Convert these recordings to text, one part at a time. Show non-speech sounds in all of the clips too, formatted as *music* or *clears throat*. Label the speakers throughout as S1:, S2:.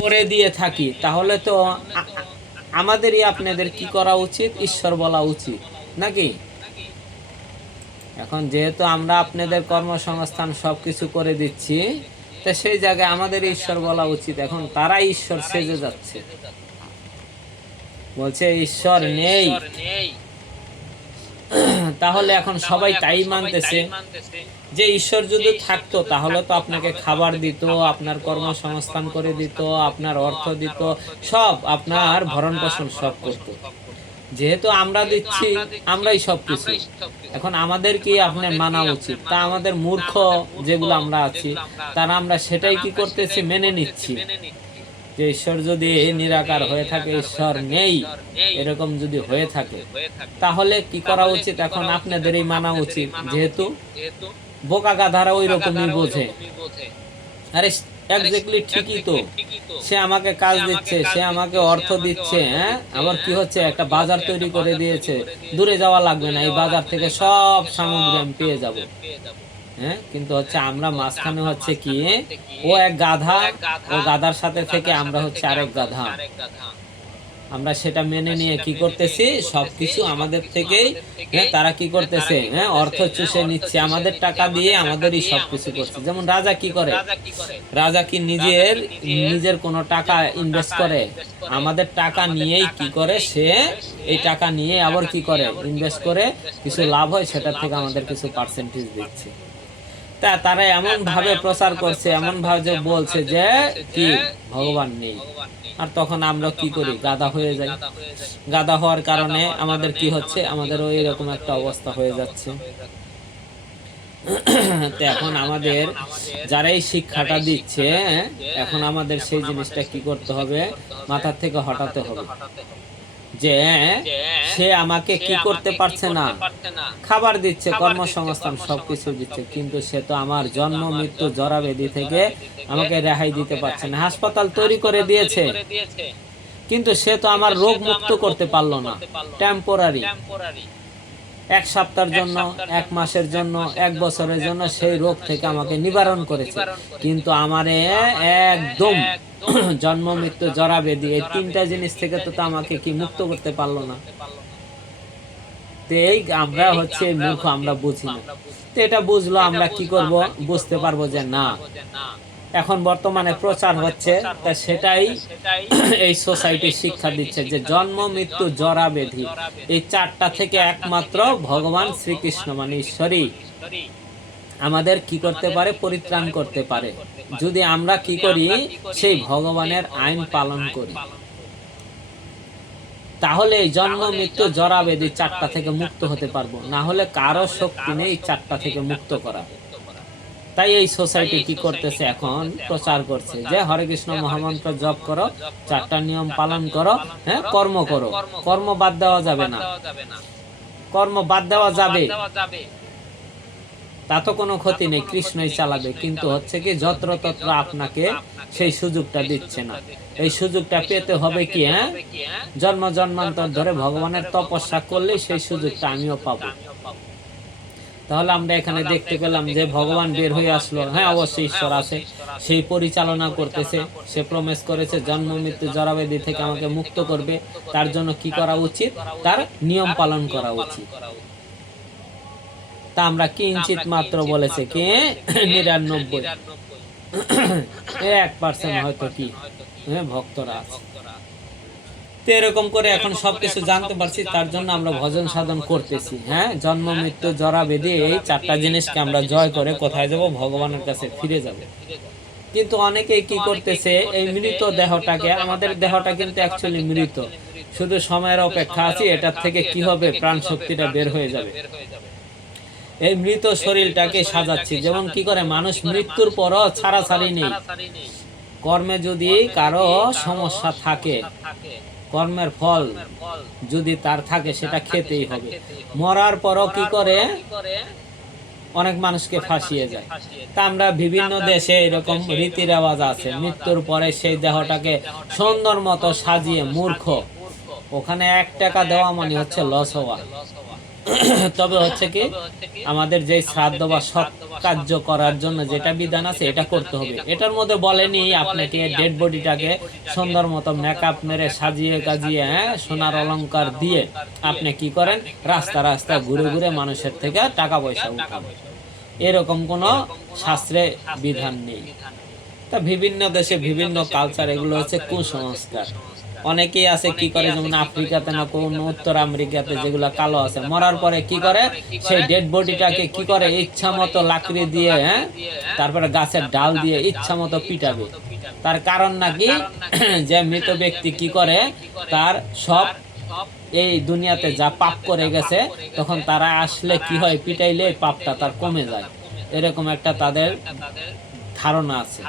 S1: করে দিয়ে থাকি, তাহলে তো আমাদেরই আপনাদের কি করা উচিত? ঈশ্বর বলা উচিত, নাকি? এখন যেহেতু আমরা আপনাদের কর্মসংস্থান সব কিছু করে দিচ্ছি, তা সেই জায়গায় আমাদের ঈশ্বর বলা উচিত। এখন তারা ঈশ্বর সেজে যাচ্ছে। বলছে ঈশ্বর নেই। তাহলে এখন সবাই তাই মানতেছে। যে ঈশ্বর যদি থাকতো তাহলে তো আপনাকে খাবার দিত আপনার কর্মসংস্থান করে দিত আপনার অর্থ দিত সব আপনার ভরণ পোষণ সব করতো। যেহেতু আমরা দিচ্ছি আমরাই সব কিছু। এখন আমাদের কি আপনার মানা উচিত? তা আমাদের মূর্খ যেগুলো আমরা আছি তারা আমরা সেটাই কি করতেছি মেনে নিচ্ছি। যে ঈশ্বর যদি নিরাকার হয়ে থাকে, ঈশ্বর নেই। এরকম যদি হয়ে থাকে, তাহলে কি করা উচিত? এখন আপনাদেরই মানা উচিত, যেহেতু বোকা গাধারা ওই রকমই বোঝে। আরে একজাক্টলি ঠিকই তো। সে আমাকে কাজ দিচ্ছে, সে আমাকে অর্থ দিচ্ছে হ্যাঁ? আবার কি হচ্ছে? একটা বাজার তৈরি করে দিয়েছে। দূরে যাওয়া লাগবে না, এই বাজার থেকে সব সামগ্রী আমি পেয়ে যাব। হ্যাঁ কিন্তু হচ্ছে আমরা মাঝখানে হচ্ছে কি ও এক গাধা ও গাধার সাথে থেকে আমরা হচ্ছে আরেক গাধা। আমরা সেটা মেনে নিয়ে কি করতেছি? সবকিছু আমাদের থেকেই হ্যাঁ তারা কি করতেছে? হ্যাঁ অর্থ চুষে নিচ্ছে আমাদের টাকা দিয়ে আমাদেরই সবকিছু করছে। যেমন রাজা কি করে? রাজা কি নিজের নিজের কোনো টাকা ইনভেস্ট করে? আমাদের টাকা নিয়েই কি করে? সে এই টাকা নিয়ে আবার কি করে? ইনভেস্ট করে? কিছু লাভ হয় সেটা থেকে আমাদের কিছু পার্সেন্টেজ দিচ্ছে। তা তারা এমন ভাবে প্রচার করছে এমন ভাবে যে বলছে যে কি ভগবান নেই। আর তখন আমরা কি করি? গাদা হয়ে যাই। গাদা হওয়ার কারণে আমাদের কি হচ্ছে? আমাদের ওই রকম একটা অবস্থা হয়ে যাচ্ছে। *coughs* *coughs* এখন আমাদের যারা এই শিক্ষাটা দিচ্ছে এখন আমাদের সেই জিনিসটা কি করতে হবে? মাথার থেকে হটাতে হবে। যে সে আমাকে কি করতে পারছে না। খাবার দিচ্ছে কর্মসংস্থান সবকিছু দিচ্ছে কিন্তু সে তো আমার জন্ম মৃত্যু জরাবেদি থেকে আমাকে রেহাই দিতে পারছে না। হাসপাতাল তৈরি করে দিয়েছে। কিন্তু সে তো আমার রোগ মুক্ত করতে পারল না। টেম্পোরারি এক সপ্তাহের জন্য এক মাসের জন্য এক বছরের জন্য সেই রোগ থেকে আমাকে নিবারণ করেছে। কিন্তু আমারে একদম *clears throat* জন্ম মৃত্যু জরাবেদি এই তিনটা জিনিস থেকে তো আমাকে কি মুক্ত করতে পারল না। তো এই আমরা হচ্ছে মূর্খ আমরা বুঝি না। তো এটা বুঝলো আমরা কি করব? বুঝতে পারব যে না। এখন বর্তমানে প্রচার হচ্ছে তা সেটাই *coughs* এই সোসাইটি শিক্ষা দিচ্ছে যে জন্ম মৃত্যু জরা ব্যাধি এই চারটা থেকে একমাত্র ভগবান শ্রীকৃষ্ণ মানে ঈশ্বরই। আমাদের কি করতে পারে? পরিত্রাণ করতে পারে। যদি আমরা কি করি সেই ভগবানের আইন পালন করি। তাহলে এই জন্ম মৃত্যু জরা ব্যাধি চারটা থেকে মুক্ত হতে পারব। না হলে কারও শক্তি নেই চারটা থেকে মুক্ত করা। তাই এই সোসাইটি কি করতেছে এখন? প্রচার করছে যে হরে কৃষ্ণ মহামন্ত্র জপ করো চারটা নিয়ম পালন করো হ্যাঁ কর্ম করো কর্ম বাদ দেওয়া যাবে না। কর্ম বাদ দেওয়া যাবে। তা তো কোনো ক্ষতি নেই কৃষ্ণই চালাবে। কিন্তু হচ্ছে কি যত্র তত্র আপনাকে সেই সুযোগটা দিচ্ছে না। এই সুযোগটা পেতে হবে কি হ্যাঁ? জন্ম জন্মান্তর ধরে ভগবানের তপস্যা করলে সেই সুযোগটা আমিও পাবো। তাহলে আমরা এখানে দেখতে পেলাম যে ভগবান বের হয়ে আসলো। হ্যাঁ অবশ্যই ঈশ্বর আছে। সেই পরিচালনা করতেছে সে প্রমেশ করেছে জন্ম মৃত্যু জরাবেদি থেকে আমাকে মুক্ত করবে। তার জন্য কি করা উচিত? তার নিয়ম পালন করা উচিত। তা আমরা কিঞ্চিত মাত্র বলেছে? কে? *laughs* নিরানব্বই। *coughs* এক পার্সেন্ট হয়তো কি? হ্যাঁ ভক্তরা আছে। তো এরকম করে এখন সবকিছু জানতে পারছি, তার জন্য আমরা ভজন সাধন করতেছি। হ্যাঁ জন্ম, মৃত্যু, জরা বেঁধে এই চারটা জিনিসকে আমরা জয় করে কোথায় যাব? ভগবানের কাছে ফিরে যাব। কিন্তু অনেকেই কি করতেছে, এই মৃত দেহটাকে, আমাদের দেহটা কিন্তু অ্যাকচুয়ালি মৃত। শুধু সময়ের অপেক্ষা আছে, এটার থেকে কি হবে? প্রাণ শক্তিটা বের হয়ে যাবে। এই মৃত শরীরটাকে সাজাচ্ছি। যেমন কি করে? মানুষ মৃত্যুর পরও ছাড়াছাড়ি নেই। কর্মে যদি কারও সমস্যা থাকে কর্মের ফল যদি তার থাকে সেটা খেতেই হবে। মরার পরও কি করে? অনেক মানুষকে ফাঁসিয়ে যায়। তা আমরা বিভিন্ন দেশে এরকম রীতি রেওয়াজ আছে। মৃত্যুর পরে সেই দেহটাকে সুন্দর মতো সাজিয়ে মূর্খ। ওখানে এক টাকা দেওয়া মানে হচ্ছে লস হওয়া। তবে হচ্ছে কি, আমাদের যে শ্রাদ্ধ বা সৎ কার্য করার জন্য যেটা বিধান আছে, এটা করতে হবে। এটার মধ্যে বলেনি আপনাকে ডেড বডিটাকে সুন্দর মতো মেকআপ মেরে সাজিয়ে কাজিয়ে হ্যাঁ সোনার অলংকার দিয়ে আপনি কি করেন? রাস্তা রাস্তা ঘুরে ঘুরে মানুষের থেকে টাকা পয়সা উঠান। এরকম কোনো শাস্ত্রে বিধান নেই। তা বিভিন্ন দেশে বিভিন্ন কালচার এগুলো হচ্ছে কুসংস্কার। অনেকেই আছে কি করে যেমন আফ্রিকাতে না কোন উত্তর আমেরিকাতে যেগুলো কালো আছে মরার পরে কি করে সেই ডেড বডিটাকে কি করে ইচ্ছা মতো লাকড়ি দিয়ে হ্যাঁ তারপরে গাছের ডাল দিয়ে ইচ্ছা মতো পিটাবে। তার কারণ *clears throat* নাকি যে মৃত ব্যক্তি কি করে তার সব এই দুনিয়াতে যা পাপ করে গেছে তখন তারা আসলে কি হয় পিটাইলে পাপটা তার কমে যায়। এরকম একটা তাদের ধারণা আছে।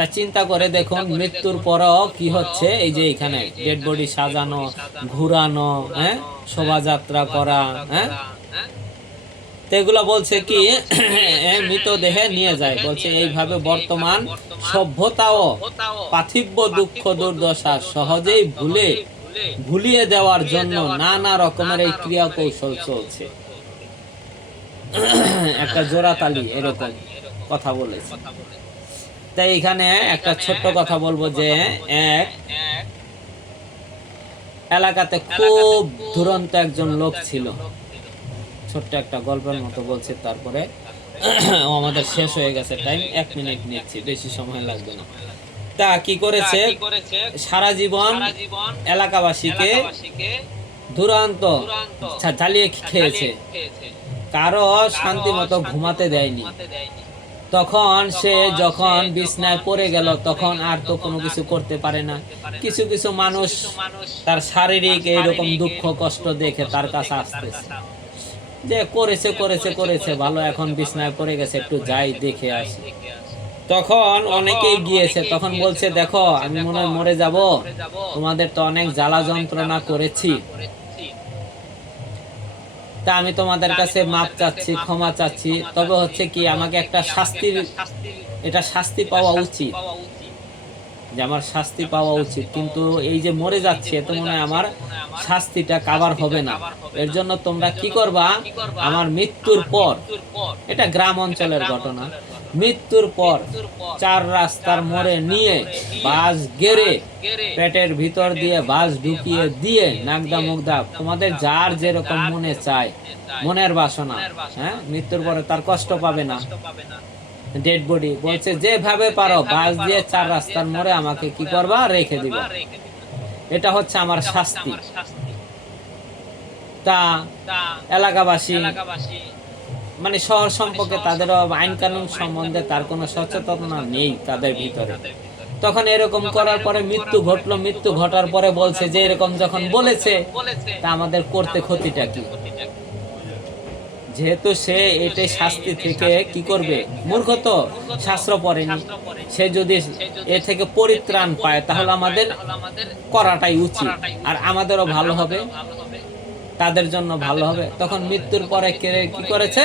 S1: তা চিন্তা করে দেখুন মৃত্যুর পরও কি হচ্ছে? এই যে এখানে ডেড বডি সাজানো ঘুরানো হ্যাঁ? শোভাযাত্রা করা হ্যাঁ? তো এগুলো বলছে কি *clears throat* মৃতদেহে নিয়ে যায়। বলছে এইভাবে বর্তমান সভ্যতাও পার্থিব্য দুঃখ দুর্দশা সহজেই ভুলে ভুলিয়ে দেওয়ার জন্য নানা রকমের এই ক্রিয়া কৌশল চলছে। *clears throat* একটা জোড়াতালি এরকম কথা বলেছে। তাই এখানে একটা ছোট্ট কথা বলব যে এক এলাকাতে খুব দুরন্ত একজন লোক ছিল। ছোট্ট একটা গল্পের মতো বলছে তারপরে আমাদের শেষ হয়ে গেছে টাইম এক মিনিট নিচ্ছি বেশি সময় লাগবে না। তা কি করেছে? সারা জীবন এলাকাবাসীকে দুরান্ত জ্বালিয়ে খেয়েছে। কারও শান্তি মতো ঘুমাতে দেয়নি। তখন সে যখন বিছনায় পড়ে গেল তখন আর তো কোনো কিছু করতে পারে না। কিছু কিছু মানুষ তার শারীরিক এইরকম দুঃখ কষ্ট দেখে তার কাছে আসতেছে। যে করেছে করেছে করেছে ভালো এখন বিছনায় পড়ে গেছে একটু যাই দেখে আসি। তখন অনেকেই গিয়েছে তখন বলছে দেখো আমি মনে হয় মরে যাব। তোমাদের তো অনেক জ্বালা যন্ত্রণা করেছি। তা আমি তোমাদের কাছে মাপ চাচ্ছি, ক্ষমা চাচ্ছি। তবে হচ্ছে কি, আমাকে একটা শাস্তির এটা শাস্তি পাওয়া উচিত। যে আমার শাস্তি পাওয়া উচিত। কিন্তু এই যে মরে যাচ্ছে এত মনে হয় আমার শাস্তিটা কাবার হবে না। এর জন্য তোমরা কি করবা? আমার মৃত্যুর পর। এটা গ্রাম অঞ্চলের ঘটনা। মৃত্যুর পর চার রাস্তার মোড়ে নিয়ে বাস গেড়ে পেটের ভিতর দিয়ে বাস ঢুকিয়ে দিয়ে নাগদা মুগদা তোমাদের যার যেরকম মনে চায় মনের বাসনা হ্যাঁ? মৃত্যুর পরে তার কষ্ট পাবে না। ডেড বডি বলছে যেভাবে পারো বাস দিয়ে চার রাস্তার মোড়ে আমাকে কি করবা? রেখে দিবা। এটা হচ্ছে আমার শাস্তি। তা এলাকাবাসী মানে শহর সম্পর্কে তাদের আইন কানুন সম্বন্ধে তার কোনো সচেতনতা নেই তাদের ভিতরে। তখন এরকম করার পরে মৃত্যু ঘটলো, মৃত্যু ঘটার পরে বলছে যে এরকম যখন বলেছে, তা আমাদের করতে ক্ষতিটা কি? যেহেতু সে এটাই শাস্তি থেকে কি করবে? মূর্খ তো, শাস্ত্র পড়েনি। সে যদি এ থেকে পরিত্রাণ পায়, তাহলে আমাদের করাটাই উচিত। আর আমাদেরও ভালো হবে। তাদের জন্য ভালো হবে। তখন মৃত্যুর পরে কে কি করেছে?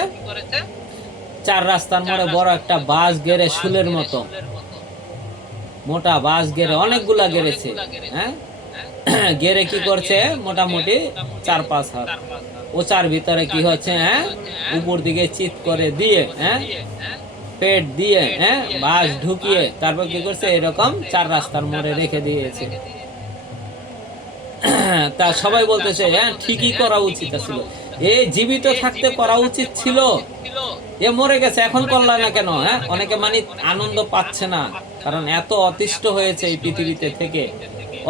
S1: চার রাস্তার মোড়ে বড় একটা বাস গেড়ে শুলের মতো। মোটা বাস গেড়ে অনেকগুলা গেড়েছে। হ্যাঁ? *coughs* গেড়ে কি করছে? মোটামুটি চার পাঁচ হাত। ও চার ভিতরে কি হচ্ছে? হ্যাঁ? উপর দিকে চিত করে দিয়ে হ্যাঁ? পেট দিয়ে হ্যাঁ? বাস ঢুকিয়ে তারপর কি করছে? এরকম চার রাস্তার মোড়ে রেখে দিয়েছে। *clears throat* তা সবাই বলতেছে হ্যাঁ ঠিকই করা উচিত ছিল এ জীবিত থাকতে করা উচিত ছিল। এ মরে গেছে, এখন করলা না কেন হ্যাঁ? অনেকে মানে আনন্দ পাচ্ছে না, কারণ এত অতিষ্ঠ হয়েছে এই পৃথিবীতে থেকে,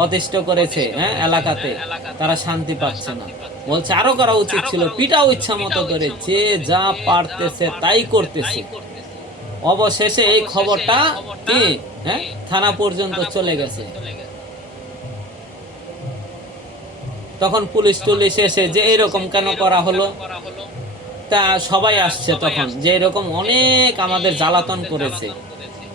S1: অতিষ্ঠ করেছে হ্যাঁ এলাকাতে, তারা শান্তি পাচ্ছে না। বলছে, আরও করা উচিত ছিল, পিটাও ইচ্ছা মতো করে, যে যা পারতেছে তাই করতেছে। অবশেষে এই খবরটা কি হ্যাঁ থানা পর্যন্ত চলে গেছে। তখন পুলিশ টুলিশ এসে যে এরকম কেন করা হলো? তা সবাই আসছে তখন যে এরকম অনেক আমাদের জ্বালাতন করেছে।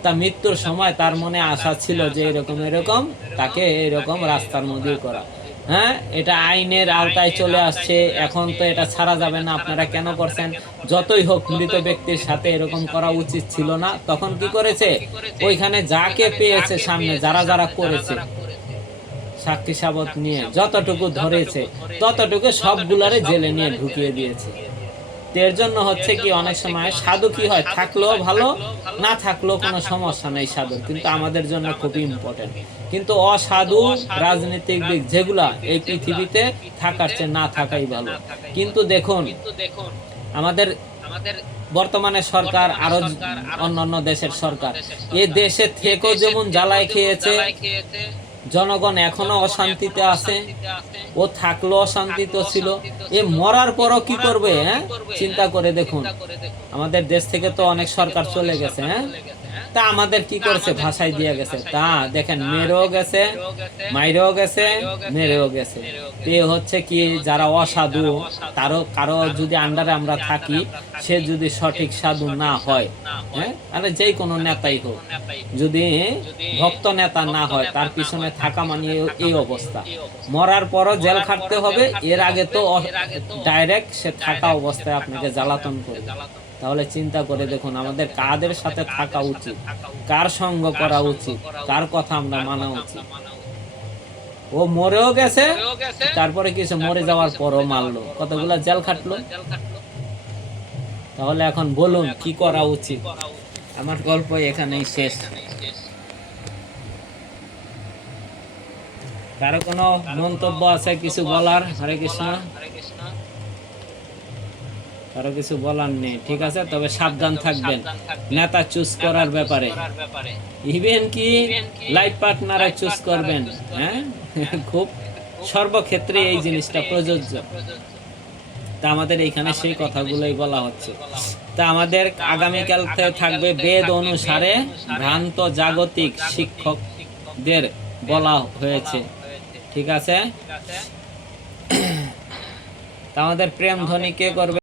S1: তা মৃত্যুর সময় তার মনে আশা ছিল যে এরকম এরকম তাকে এরকম রাস্তার মধ্যে করা। হ্যাঁ এটা আইনের আওতায় চলে আসছে। এখন তো এটা ছাড়া যাবে না আপনারা কেন করছেন? যতই হোক মৃত ব্যক্তির সাথে এরকম করা উচিত ছিল না তখন কি করেছে? ওইখানে যাকে পেয়েছে সামনে যারা যারা করেছে। সাক্ষী সাবত নিয়ে যতটুকু ধরেছে, ততটুকু সবগুলারে জেলে নিয়ে ঢুকিয়ে দিয়েছে। এর জন্য হচ্ছে কি, অনেক সময় সাধু কি হয়, থাকলেও ভালো, না থাকলেও কোনো সমস্যা নেই সাধু কিন্তু আমাদের জন্য খুব ইম্পর্টেন্ট কিন্তু অসাধু রাজনৈতিক দিক যেগুলা এই পৃথিবীতে থাকার চেয়ে না থাকাই ভালো। কিন্তু দেখুন, আমাদের বর্তমানে সরকার আরও অন্যান্য দেশের সরকার, এ দেশে থেকেও যেমন জ্বালায় খেয়েছে জনগণ এখনও অশান্তিতে আছে। ও থাকল অশান্তিতে ছিল। এ মরার পরও কি করবে হ্যাঁ? চিন্তা করে দেখুন। আমাদের দেশ থেকে তো অনেক সরকার চলে গেছে হ্যাঁ? তা আমাদের কি করেছে? ভাষায় দিয়ে গেছে। তা দেখেন মেরেও গেছে মাইরেও গেছে মেরেও গেছে এ হচ্ছে কি যারা অসাধু তারও কারও যদি আন্ডারে আমরা থাকি সে যদি সঠিক সাধু না হয় হ্যাঁ? আরে যেই কোনো নেতাই হোক যদি ভক্ত নেতা না হয় তার পিছনে থাকা মানে এই- এই অবস্থা। মরার পরও জেল খাটতে হবে এর আগে তো ডাইরেক্ট সে থাকা অবস্থায় আপনাকে জ্বালাতন করবে। তাহলে চিন্তা করে দেখুন, আমাদের কাদের সাথে থাকা উচিত? কার সঙ্গ করা উচিত? কার কথা আমরা মানা উচিত? ও মরেও গেছে, তারপরে কিছু মরে যাওয়ার পরও মারলো। কতগুলা জেল খাটলো? তাহলে এখন বলুন, কি করা উচিত? আমার গল্প এখানেই শেষ। কারও কোনো মন্তব্য আছে, কিছু বলার? হরে কৃষ্ণ। কারও কিছু বলার নেই ঠিক আছে? তবে সাবধান থাকবেন। নেতা চুজ করার ব্যাপারে। ইভেন কি লাইফ পার্টনার চুজ করবেন হ্যাঁ? *laughs* খুব সর্বক্ষেত্রে এই জিনিসটা প্রযোজ্য। তা আমাদের এইখানে সেই কথাগুলোই বলা হচ্ছে। তা আমাদের আগামীকাল থেকে থাকবে বেদ অনুসারে ভ্রান্ত জাগতিক শিক্ষকদের বলা হয়েছে। ঠিক আছে? তা আমাদের প্রেম ধ্বনি কে করবে?